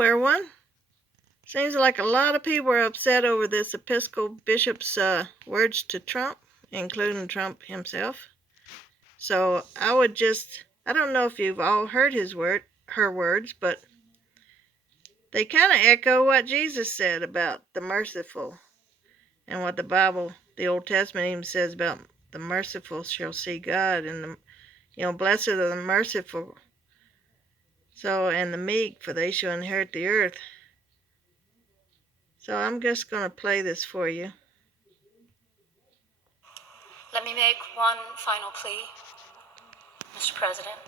wear one. Seems like a lot of people are upset over this Episcopal bishop's words to Trump, including Trump himself. So I don't know if you've all heard her words, but they kind of echo what Jesus said about the merciful, and what the Old Testament even says about the merciful shall see God, and blessed are the merciful, and the meek, for they shall inherit the earth. So I'm just going to play this for you. Let me make one final plea, Mr. President.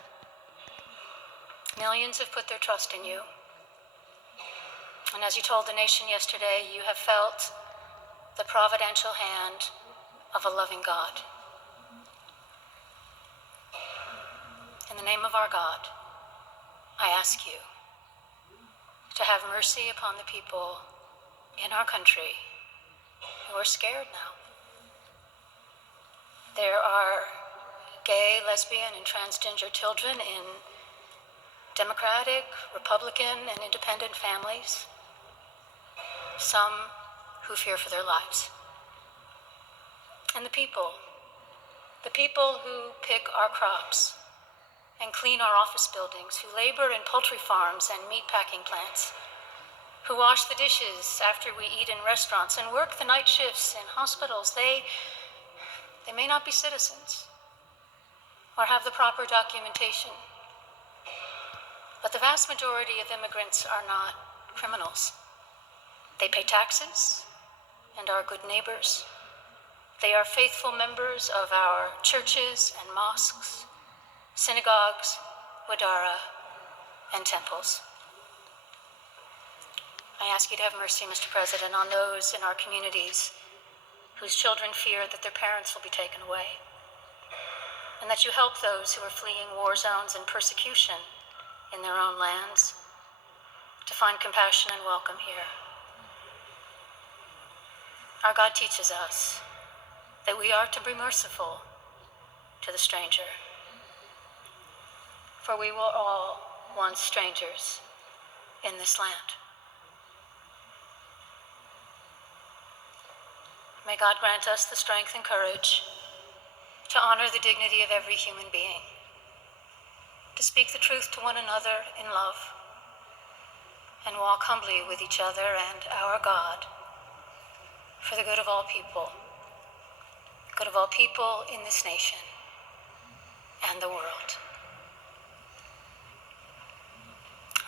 Millions have put their trust in you. And as you told the nation yesterday, you have felt the providential hand of a loving God. In the name of our God, I ask you to have mercy upon the people in our country who are scared now. There are gay, lesbian, and transgender children in Democratic, Republican, and independent families, some who fear for their lives. And the people who pick our crops and clean our office buildings, who labor in poultry farms and meatpacking plants, who wash the dishes after we eat in restaurants and work the night shifts in hospitals, they may not be citizens or have the proper documentation. But the vast majority of immigrants are not criminals. They pay taxes and are good neighbors. They are faithful members of our churches and mosques, synagogues, wadara, and temples. I ask you to have mercy, Mr. President, on those in our communities whose children fear that their parents will be taken away, and that you help those who are fleeing war zones and persecution in their own lands to find compassion and welcome here. Our God teaches us that we are to be merciful to the stranger, for we were all once strangers in this land. May God grant us the strength and courage to honor the dignity of every human being, to speak the truth to one another in love, and walk humbly with each other and our God for the good of all people in this nation and the world.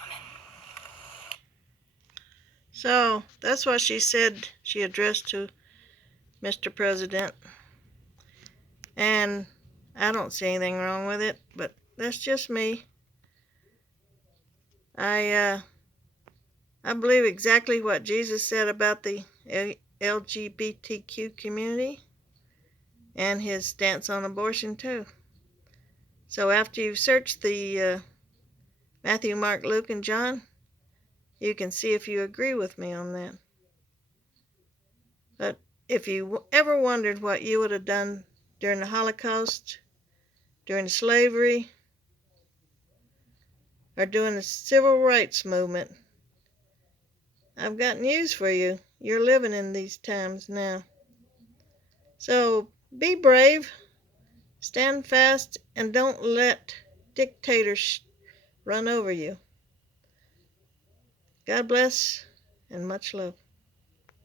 Amen. So that's what she said, she addressed to Mr. President. And I don't see anything wrong with it, but that's just me. I believe exactly what Jesus said about the LGBTQ community and his stance on abortion too. So after you've searched the Matthew, Mark, Luke, and John, you can see if you agree with me on that. But if you ever wondered what you would have done during the Holocaust, during slavery, or during the civil rights movement, I've got news for you. You're living in these times now. So be brave, stand fast, and don't let dictators run over you. God bless and much love.